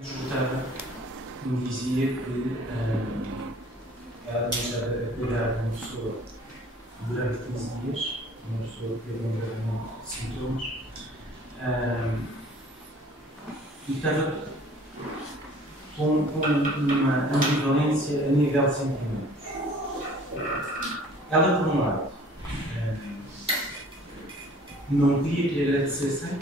escutava que me dizia que ela deixava a cuidar de uma pessoa durante 15 dias, uma pessoa que teve um tratamento de sintomas, e estava com uma ambivalência a nível de sentimentos. Ela, por um lado, não queria que lhe agradecessem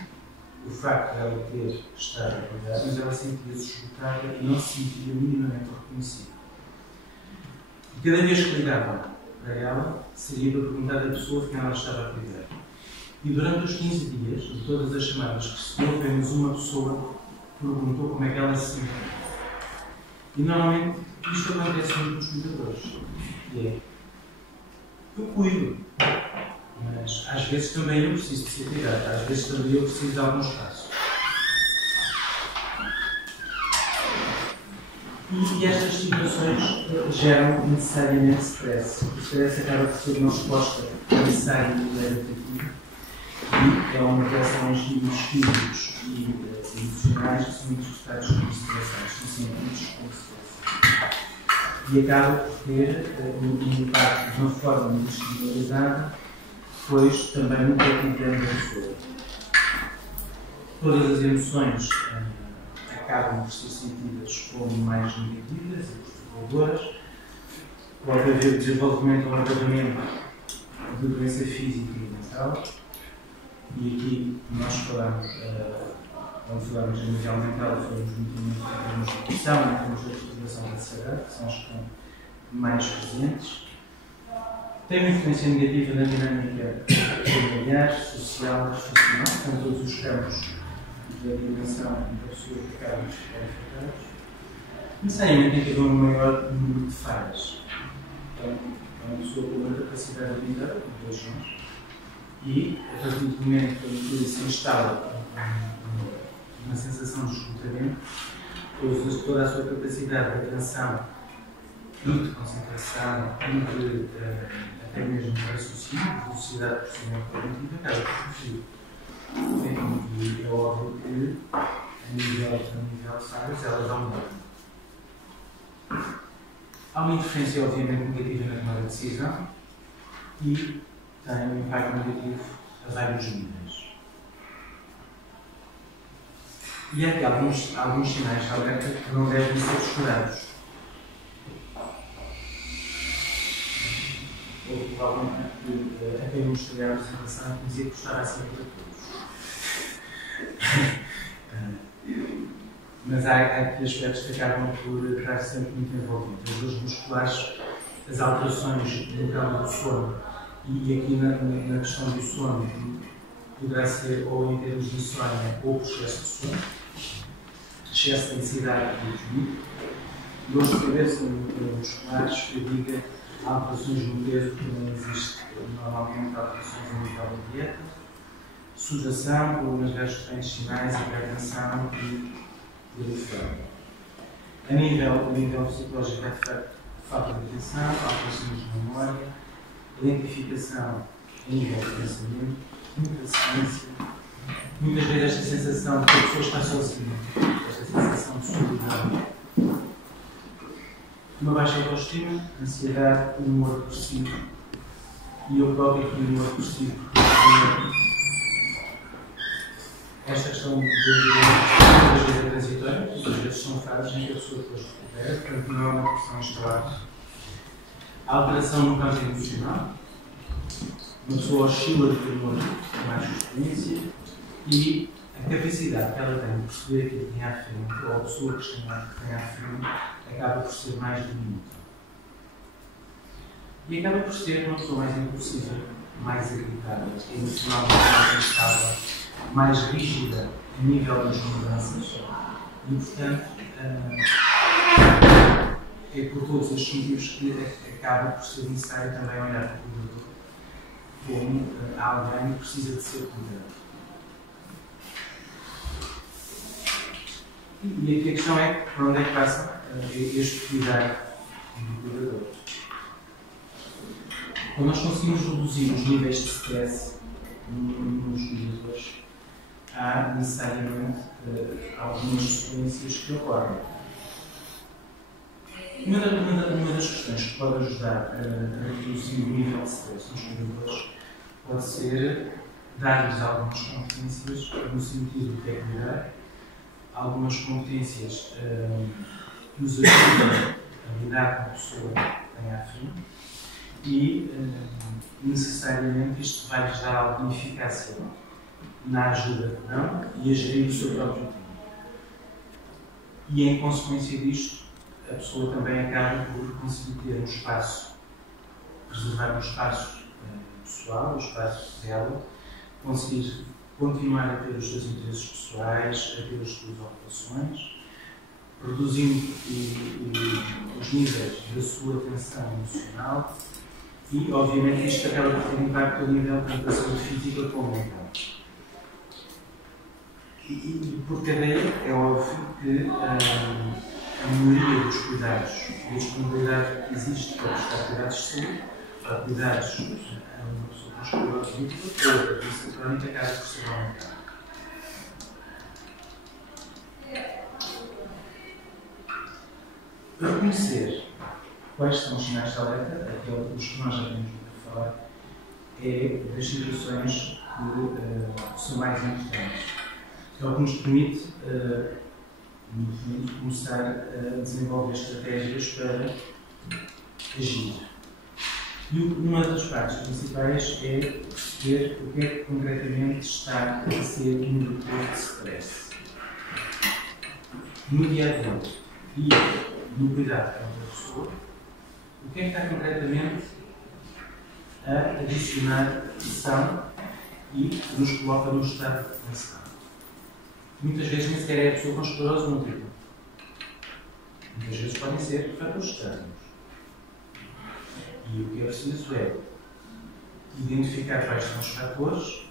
o facto de ela ter estado a cuidar, mas ela sentia-se esgotada e não se sentia minimamente reconhecida. E cada vez que ligavam para ela, seria para perguntar à pessoa quem ela estava a cuidar. E durante os 15 dias, de todas as chamadas que recebeu, apenas uma pessoa perguntou como é que ela se sentia. E normalmente isto acontece muito nos cuidadores. Que é, eu cuido, mas às vezes também eu preciso de ser cuidado, às vezes também eu preciso de algum espaço. E estas situações geram necessariamente stress. O stress acaba por ser uma resposta necessária e adaptativa, e é uma reação aos estímulos físicos e emocionais que são interpretados como estressados, são sentidos como stress. E acaba por ter um impacto de uma forma muito estimulada, pois também nunca entende a pessoa. Todas as emoções acabam por ser sentidas como mais negativas e perturbadoras. Pode haver desenvolvimento ou agravamento de doença física e mental. E aqui nós falamos, quando falamos de nível mental, falamos muito em termos de depressão, em termos de utilização da ansiedade, que são as que estão mais presentes. Tem uma influência negativa na dinâmica familiar, social, profissional, são todos os campos da dimensão em que a pessoa acaba de ficar afetados. Necessariamente tem que haver um maior número de falhas. Então, é uma pessoa com uma capacidade limitada, como todos nós, e a partir do momento em que se instala uma sensação de esgotamento, toda a sua capacidade de atenção e de concentração e de até mesmo de raciocínio, de velocidade de processamento cognitivo, acaba por fugir. E é óbvio que a nível de falhas elas aumentam. Há uma interferência obviamente negativa na tomada de decisão e tem um impacto negativo a vários níveis. E há aqui alguns sinais de alerta que não devem ser descurados. Ou provavelmente até me mostraram a sensação que dizia que gostava assim para todos. Mas há aqui aspectos que acabam por estar sempre muito envolvidos. As dores musculares, as alterações no campo do sono, e aqui na questão do sono, poderá ser ou em termos de insónia ou por excesso de sono, excesso de densidade e desvio, dores de cabeça musculares, fadiga, alterações no peso, que não existe normalmente alterações a nível da dieta, sudação, problemas gastrointestinais, hipertensão e direção. A nível psicológico, há de facto falta de atenção, alterações de memória, lentificação a nível de pensamento, impaciência, muitas vezes esta sensação de que a pessoa está sozinha, esta sensação de solidão, uma baixa autoestima, ansiedade, humor depressivo. E eu próprio tenho humor depressivo porque esta questão das vezes é transitória, às vezes são fases em que a pessoa depois recupera, portanto não é uma depressão instalada. A alteração no campo emocional, uma pessoa oscila de humor com mais frequência e a capacidade que ela tem de perceber aquilo que tem à frente, ou a pessoa que tem à frente, acaba por ser mais diminuta. E acaba por ser uma pessoa mais impulsiva, mais irritada, emocionalmente mais instável, mais rígida a nível das mudanças e, portanto, é por todos os motivos que acaba por ser necessário também olhar para o cuidador como alguém que precisa de ser cuidado. E aqui a questão é para onde é que passa este cuidar do cuidador. Quando nós conseguimos reduzir os níveis de stress nos cuidadores, há necessariamente algumas sequências que ocorrem. Uma das questões que pode ajudar a reduzir o nível de stress nos cuidadores pode ser dar-lhes algumas competências no sentido de equilibrar, algumas competências que os ajudam a lidar com a pessoa que tem à frente e, necessariamente, isto vai-lhes dar alguma eficácia na ajuda que dão e a gerir o seu próprio tempo. E, em consequência disto, a pessoa também acaba por conseguir ter um espaço, preservar um espaço pessoal, um espaço dela, conseguir continuar a ter os seus interesses pessoais, a ter as suas ocupações, reduzindo os níveis da sua tensão emocional e, obviamente, isto acaba por ter impacto a nível tanto da saúde física como mental. E por cadeia, é óbvio que a melhoria dos cuidados e a disponibilidade que existe para prestar cuidados de saúde, para cuidados a uma pessoa com esclerose múltipla ou a doença crónica acaba por ser aumentada. Reconhecer quais são os sinais de alerta, aqueles que nós já temos a falar, é das situações que são mais importantes. É o que nos permite, no fundo, começar a desenvolver estratégias para agir. E uma das partes principais é perceber o que é que concretamente está a ser um indutador de stress. No dia a dia e no cuidado com a pessoa, o que é que está concretamente a adicionar pressão e nos coloca num estado de tensão. Muitas vezes nem sequer é a pessoa com esclerose múltipla. Muitas vezes podem ser fatores externos. E o que é preciso é identificar quais são os fatores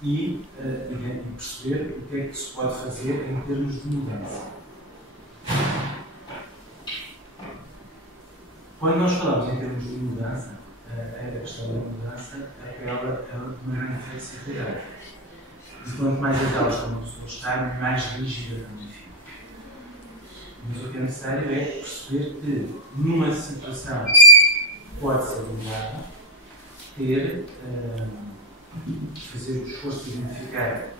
e perceber o que é que se pode fazer em termos de mudança. Quando nós falamos em termos de mudança, a questão da mudança apela a uma grande flexibilidade. E quanto mais adalas como a pessoa está, mais rígida também fica. Mas o que é necessário é perceber que, numa situação que pode ser mudada, fazer o esforço de identificar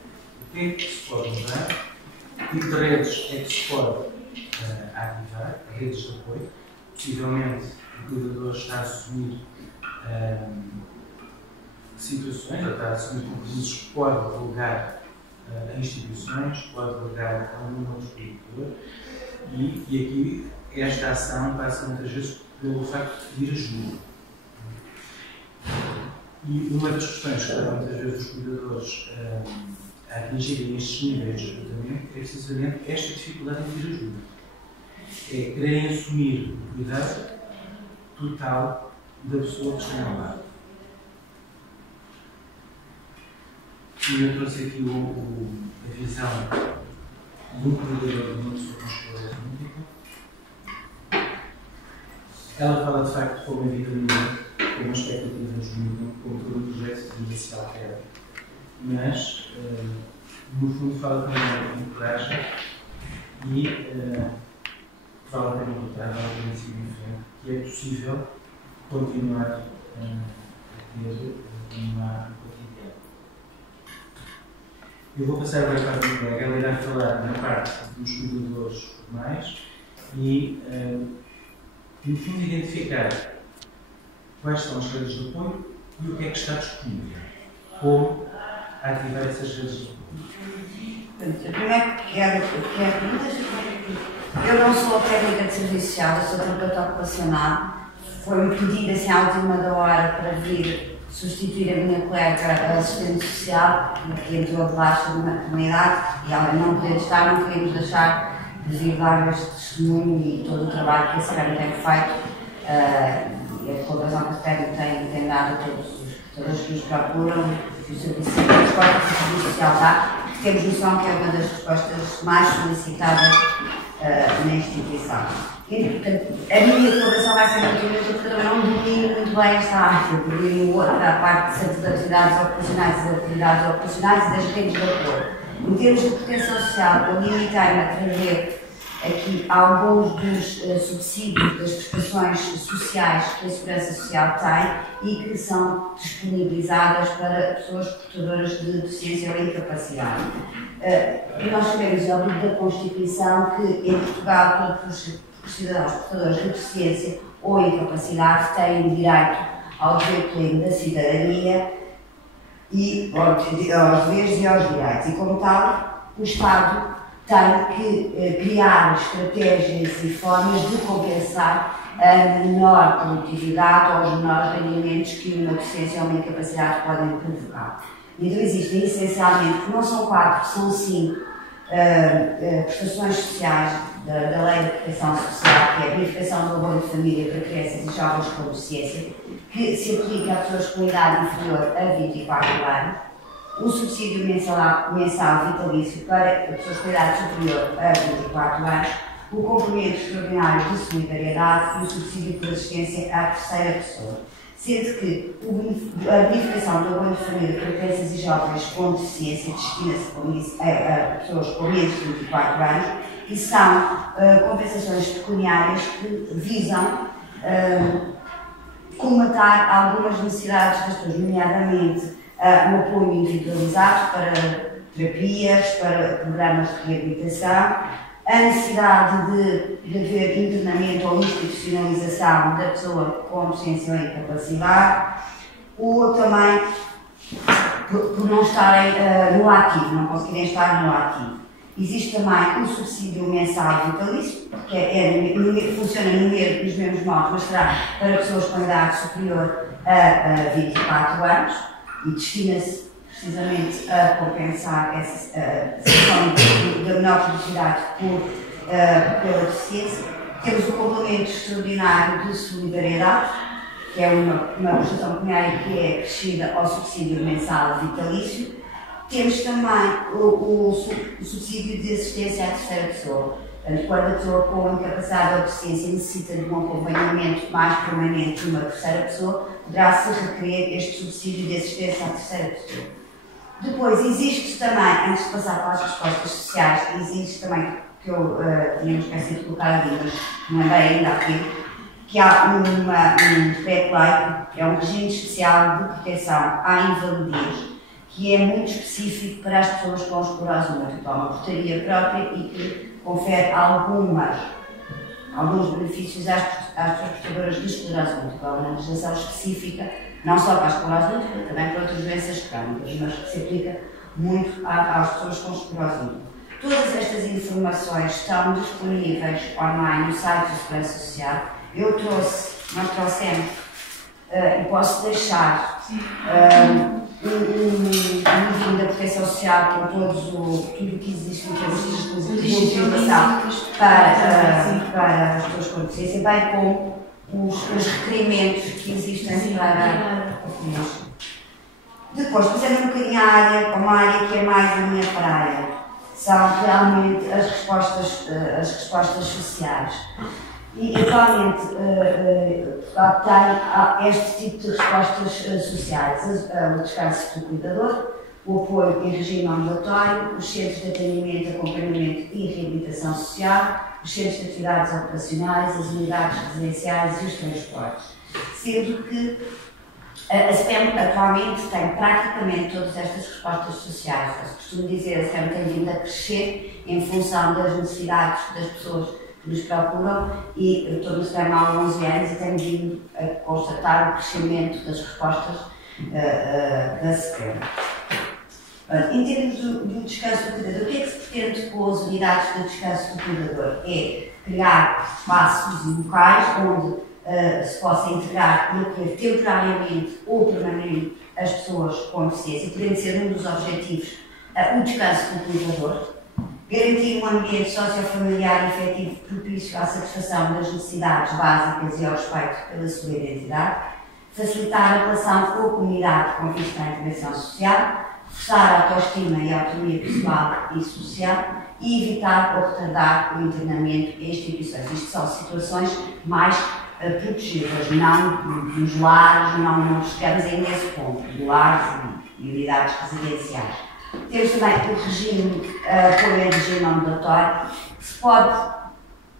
o que é que se pode mudar, que redes é que se pode ativar, redes de apoio. Possivelmente o cuidador está a assumir situações, ou está a assumir compromissos que pode delegar a instituições, pode delegar a um outro cuidador, e aqui esta ação passa muitas vezes pelo facto de pedir ajuda. E uma das questões que leva muitas vezes os cuidadores a atingirem estes níveis de esgotamento é precisamente esta dificuldade em pedir ajuda. É quererem assumir o cuidado total da pessoa que está ao lado. E eu trouxe aqui a visão de um cuidador de uma pessoa com esclerose múltipla. Ela fala de facto como a vida muda, como as expectativas mudam, como todo o projeto de vida se altera. Mas, no fundo, fala também de coragem e fala também de coragem, algo significante, que é possível continuar a ter uma cotidiana. Eu vou passar agora para a minha colega, ela irá falar na parte dos cuidadores formais e, no fundo, identificar quais são as redes de apoio e o que é que está disponível. Como ativar essas redes de apoio. Primeiro quero eu não sou técnica de serviço social, eu sou terapeuta ocupacional. Foi-me pedido assim à última da hora para vir substituir a minha colega assistente social, que entrou de baixa na comunidade e ela não podia estar, não queríamos deixar de vir dar este testemunho e todo o trabalho que a Serena tem feito e a colaboração que a Serena tem dado a todos que nos procuram, o serviço de resposta que o serviço social dá, porque temos noção que é uma das respostas mais solicitadas na instituição. E, portanto, a minha colaboração vai ser muito porque eu não domino muito bem esta área, eu domino outra, a parte de atividades ocupacionais e das redes de apoio. Em termos de proteção social, eu limitei-me a trazer aqui alguns dos subsídios das prestações sociais que a Segurança Social tem e que são disponibilizadas para pessoas portadoras de deficiência ou incapacidade. Nós sabemos, ao livro da Constituição, que em Portugal todos os cidadãos portadores de deficiência ou incapacidade têm direito ao dever pleno da cidadania e aos deveres e aos direitos. E como tal, o Estado tem que criar estratégias e formas de compensar a menor produtividade ou os menores rendimentos que uma deficiência ou uma incapacidade podem provocar. Então existem essencialmente, que não são 4, são 5 prestações sociais da Lei de Proteção Social, que é a bonificação do abono de família para crianças e jovens com deficiência, que se aplica a pessoas com idade inferior a 24 anos, o subsídio mensal vitalício para pessoas com idade superior a 24 anos, o complemento extraordinário de solidariedade e o subsídio por assistência à terceira pessoa. Sendo que a bonificação do abono de família para crianças e jovens com deficiência destina-se a pessoas com menos de 24 anos e são compensações pecuniárias que visam comatar algumas necessidades das pessoas, nomeadamente um apoio individualizado para terapias, para programas de reabilitação, a necessidade de haver internamento ou institucionalização da pessoa com deficiência ou incapacidade, ou também por não estarem no ativo, não conseguirem estar no ativo. Existe também o subsídio mensal vitalício, que funciona nos mesmos modos, mas será para pessoas com idade superior a 24 anos e destina-se precisamente a compensar essa situação da menor produtividade pela deficiência. Temos o complemento extraordinário de solidariedade, que é uma prestação pecuniária que é acrescida ao subsídio mensal vitalício. Temos também o subsídio de assistência à terceira pessoa. Portanto, quando a pessoa com incapacidade ou deficiência necessita de um acompanhamento mais permanente de uma terceira pessoa, poderá-se requerer este subsídio de assistência à terceira pessoa. Depois, existe também, antes de passar para as respostas sociais, existe também, que eu tinha esquecido de colocar ali, mas não é bem ainda aqui, que há um decreto-lei, que é um regime especial de proteção à invalidez, que é muito específico para as pessoas com esclerose múltipla, uma portaria própria e que confere alguns benefícios às pessoas portadoras de esclerose múltipla, uma legislação específica, não só para a esclerose múltipla, também para outras doenças crónicas, mas que se aplica muito às pessoas com esclerose múltipla. Todas estas informações estão disponíveis online no site da Segurança Social. Nós trouxemos, e posso deixar um livro da Proteção Social com tudo o que existe em termos de informação para as pessoas com deficiência, bem como os requerimentos que existem para a Depois, fazendo um bocadinho uma área que é mais a minha praia, são realmente as respostas sociais. E atualmente Portugal tem este tipo de respostas sociais: o descanso do cuidador, o apoio em regime ambulatório, os centros de atendimento, acompanhamento e reabilitação social, os centros de atividades ocupacionais, as unidades residenciais e os transportes. Sendo que a SPEM atualmente tem praticamente todas estas respostas sociais. Eu costumo dizer, a SPEM tem vindo a crescer em função das necessidades das pessoas que nos procuram e eu estou no SPEM há 11 anos e tenho vindo a constatar o crescimento das respostas da SPEM. Em termos do descanso do cuidador, o que é que se pretende com as unidades de descanso do cuidador? É criar espaços e locais onde se possa integrar e acolher temporariamente ou permanente as pessoas com deficiência, podendo ser um dos objetivos o descanso do cuidador, garantir um ambiente sociofamiliar efetivo propício à satisfação das necessidades básicas e ao respeito pela sua identidade, facilitar a relação com a comunidade com vista à integração social, reforçar a autoestima e a autonomia pessoal e social e evitar ou retardar o internamento em instituições. Isto são situações mais protegidas, não nos lares, não chegamos ainda a esse ponto, de lares e unidades residenciais. Temos também o regime, apoio em regime ambulatório, que se pode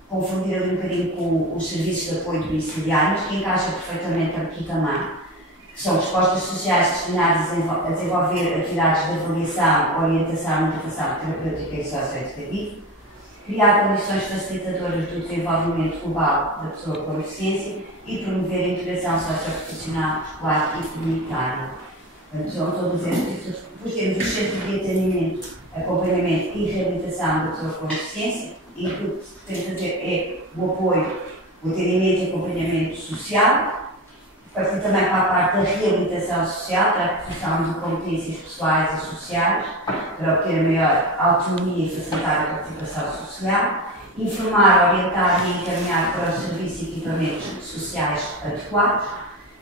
confundir ali um bocadinho com os serviços de apoio domiciliários, que encaixa perfeitamente aqui também, que são respostas sociais destinadas a desenvolver atividades de avaliação, orientação, motivação terapêutica e socioeducativa, criar condições facilitadoras do desenvolvimento global da pessoa com deficiência e promover a integração socioprofissional, escolar e comunitária. São todos estes. Depois temos os centros de atendimento, acompanhamento e reabilitação da pessoa com deficiência, e o que se pretende fazer é o apoio, o atendimento e acompanhamento social, partir também para a parte da reabilitação social, para a aquisição de competências pessoais e sociais, para obter maior autonomia e facilitar a participação social, informar, orientar e encaminhar para os serviços e equipamentos sociais adequados,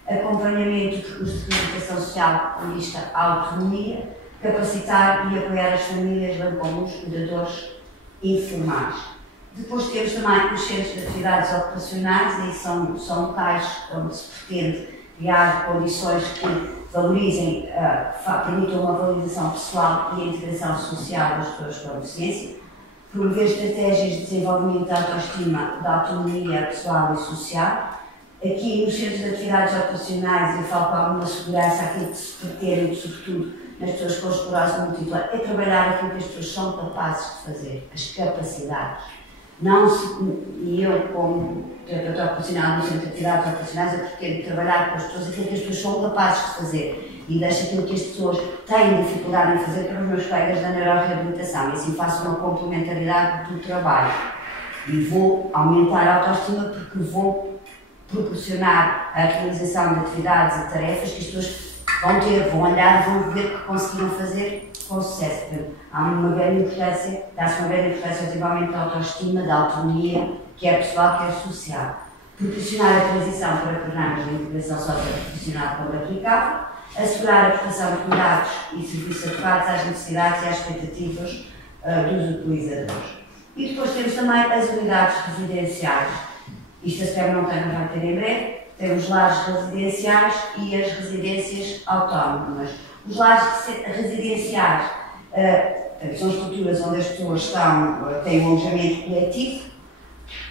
acompanhamento de percursos de reabilitação social com vista à autonomia, capacitar e apoiar as famílias, bem como os cuidadores informais. Depois temos também os centros de atividades ocupacionais, e são locais onde se pretende criar condições que valorizem, permitam uma valorização pessoal e a integração social das pessoas com deficiência, promover estratégias de desenvolvimento da autoestima, da autonomia pessoal e social. Aqui nos centros de atividades ocupacionais, eu falo com alguma segurança, aquilo que se pretende, sobretudo nas pessoas com esclerose múltipla, é trabalhar aquilo que as pessoas são capazes de fazer, as capacidades. E eu, como terapeuta ocupacional no centro de atividades ocupacionais, eu pretendo trabalhar com as pessoas aquilo que as pessoas são capazes de fazer e deixo aquilo que as pessoas têm dificuldade em fazer para os meus colegas da neuroreabilitação, e assim faço uma complementaridade do trabalho. E vou aumentar a autoestima porque vou proporcionar a realização de atividades e tarefas que as pessoas vão olhar e vão ver que conseguiram fazer com sucesso. Portanto, há uma grande importância, dá-se uma grande importância ao desenvolvimento da autoestima, da autonomia, quer pessoal, quer social. Proporcionar a transição para programas de integração socioprofissional como aplicável, assegurar a prestação de cuidados e serviços adequados às necessidades e às expectativas dos utilizadores. E depois temos também as unidades residenciais. Isto a SPEM não tem, mas vai ter em breve. Temos lares residenciais e as residências autónomas. Os lares residenciais são estruturas onde as pessoas têm um alojamento coletivo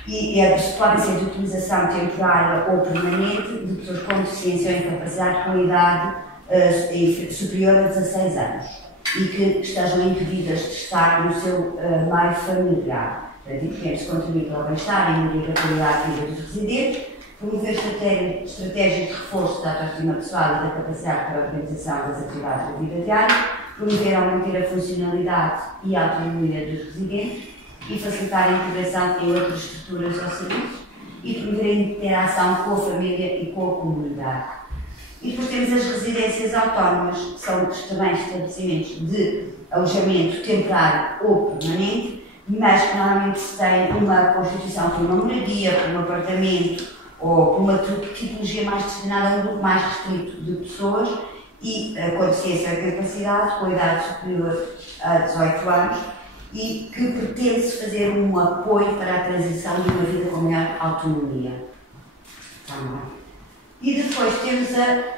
e podem ser de utilização temporária ou permanente de pessoas com deficiência ou incapacidade com idade superior a 16 anos e que estejam impedidas de estar no seu meio familiar. E pretende-se contribuir para o bem-estar e melhoria da qualidade de vida dos residentes, promover estratégias de reforço da autoestima pessoal e da capacidade para a organização das atividades da vida diária, promover ou manter a funcionalidade e a autonomia dos residentes e facilitar a integração em outras estruturas ou serviços e promover a interação com a família e com a comunidade. E depois temos as residências autónomas, que são também estabelecimentos de alojamento temporário ou permanente, mas que normalmente se tem uma constituição por uma moradia, por um apartamento ou por uma tipologia mais destinada a um grupo mais restrito de pessoas e com deficiência ou incapacidade, com idade superior a 18 anos e que pretende-se fazer um apoio para a transição de uma vida com maior autonomia. E depois temos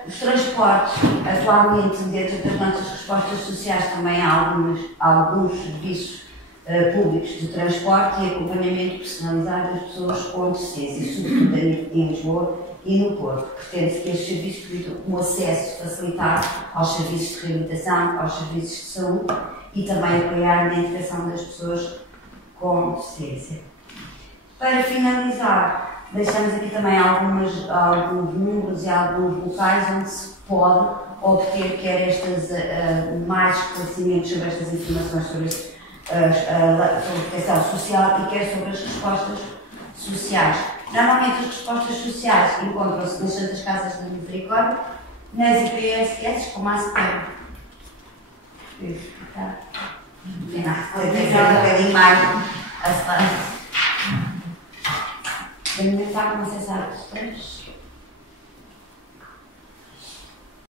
os transportes. Atualmente, dentro das nossas respostas sociais, também há alguns serviços públicos de transporte e acompanhamento personalizado das pessoas com deficiência, sobretudo em Lisboa e no Porto. Pretende-se que estes serviços permitam um acesso facilitado aos serviços de reabilitação, aos serviços de saúde e também apoiar na integração das pessoas com deficiência. Para finalizar, deixamos aqui também alguns números e alguns locais onde se pode obter quer mais esclarecimentos sobre estas informações sobre a proteção social e quer sobre as respostas sociais. Normalmente as respostas sociais encontram-se nas Santas Casas da Misericórdia, nas IPSS, como a SPEM. Tem um bocadinho mais a SPEM. Não sei se há questões.